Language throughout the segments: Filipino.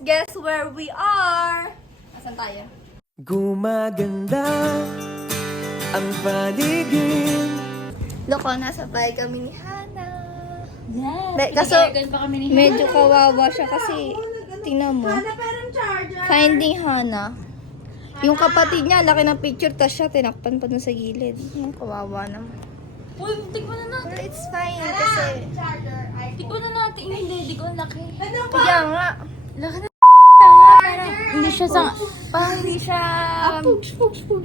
guess where we are? Asan tayo? Gumaganda ang paligid. Loko, nasa bahay kami ni Hana. Yes. Kaso, pa kami ni medyo kawawa siya kasi, tingnan mo. Finding Hana. Yung kapatid niya, laki ng picture, tas siya, tinakpan pa dun sa gilid. Yung kawawa naman. Uy, tignan na natin. But it's fine kasi, Tignan na natin. Hindi, di ko laki. kaya nga, Laki na hindi siya sa... Parang hindi siya...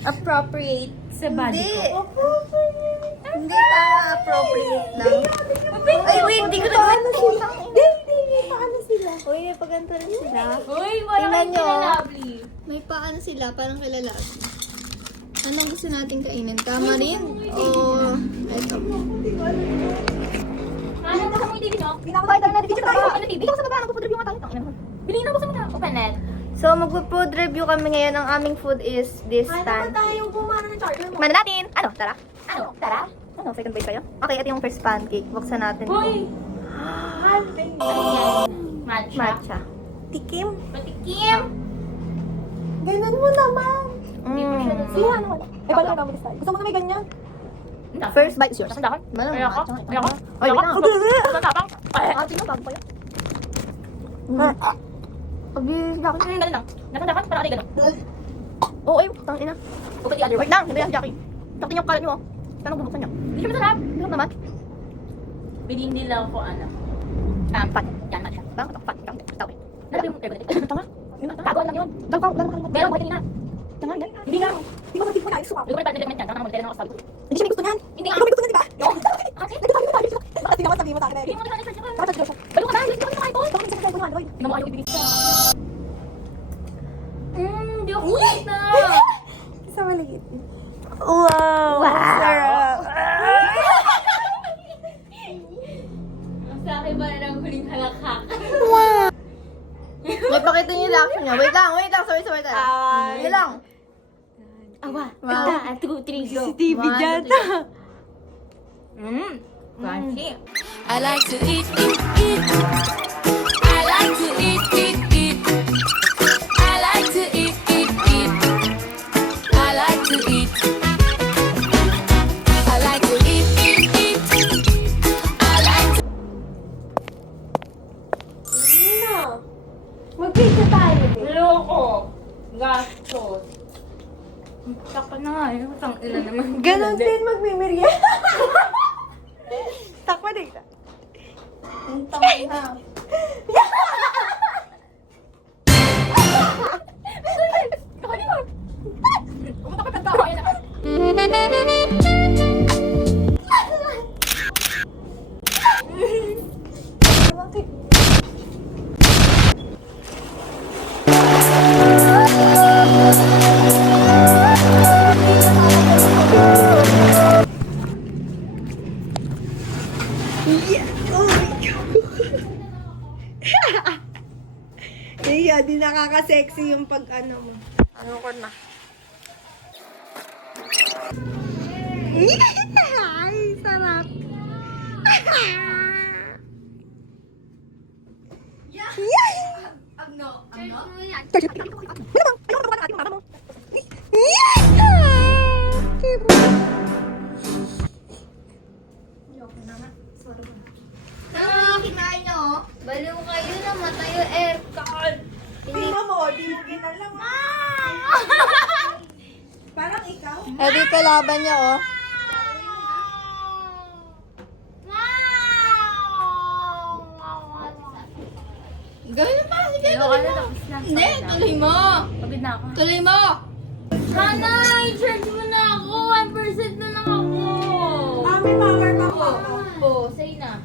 appropriate. Sa body Hindi. ko. Hindi tama, appropriate lang. Ay, wait, hindi ko na paano sila? Uy, may paganto rin sila. Uy, wala Tingnan kayong nyo. kinalavely. May paano sila, parang kilala. Anong gusto natin kainin? Tamarin? O ito? Ano ba kung hindi no? Pinakabay tayo natin. Picture tayo. Ano, TV? Dito ka sa baba, magpo-food review nga tayo. Bilhin na, buksan mo na. Open it. So, magpo-food review kami ngayon. Ang aming food is this stand. tayo gumana ng charger mo? Mana natin! Ano? Tara? Ano? Tara? Ano? Second bite kayo? Okay, ito yung first pancake. Buksan natin. Uy! Ano yan? Matcha. Matcha. Tikim? Patikim! Ganun mo naman. Hindi mo siya dun sa- Siya, ano? Eh, balik ka namin Gusto mo na may ganyan? Ang First bite is yours. Ang dami. Malang Ay ako? matcha. Ay ako? Ay, Ay ako? wait lang. Ang tapang? Ate mo, bago pa yun. Pag-iisip ako. Ganun lang. Dapat para kay ganun. Oo, ay, tang ina. Open the other Wait lang, hindi yan, Jackie. Sakti niyo kalat niyo, oh. Saan ang bubuksan niyo? Hindi siya masarap. Sarap naman. Bilhin din lang ko ano. Pat. Yan, matcha. Bang, pat. Tawag. Ano yung favorite? Tanga. Tago lang yun. Tanga. Meron ko kanina. Tanga, yan. Hindi nga. Hindi mo mag-tip mo na, isuka. Hindi ko na pag-recommend yan. Baka mag-tell na ako sabi ko. Hindi siya may gusto niyan. Hindi nga. Ikaw may gusto niyan, di ba? Kasi, Nagsasabi mo tayo. Bakit hindi naman sabihin mo sa akin? hindi mo na search Bakit sa Diyos? Balo ka na, hindi ko na kain to. Bakit sa cellphone mo, Android? Hindi mo ayaw ibigay siya. Hindi ako ulit na. Sa maliit. Wow! Sarap! Sa akin ba na ng huling halakak? May pakita niyo yung reaction niya. Wait lang. Sabay tayo. Hindi lang. Awa. Wow. 1, 2, 3, go. CCTV dyan. Crunchy. I like to eat, eat, eat. I like to eat, eat, eat. I like to eat, eat, eat. I like to eat. I like to eat, eat, eat. I like to. Mag-pizza tayo. Loko. Gastos. Saka na nga eh. Matang ila naman. Ganon din magmimirya. Takpa din ka. Ang tangin na. Pumunta ka tatawa. Yan na. Iya, di nakaka-sexy yung pag ano mo. Ano ko na? Ay, sarap. Ano kinain niyo? Baliw kayo na matayo aircon. Tingnan mo, di mo ginalam. Parang ikaw. Eh, dito laban niya, oh. Gawin pa, sige. Ayoko na, tapos na. Hindi, tuloy mo. Pagod na ako. Tuloy mo. Hana, i-charge mo na ako. 1% na lang ako. Mami, power pa po. Oh, say na.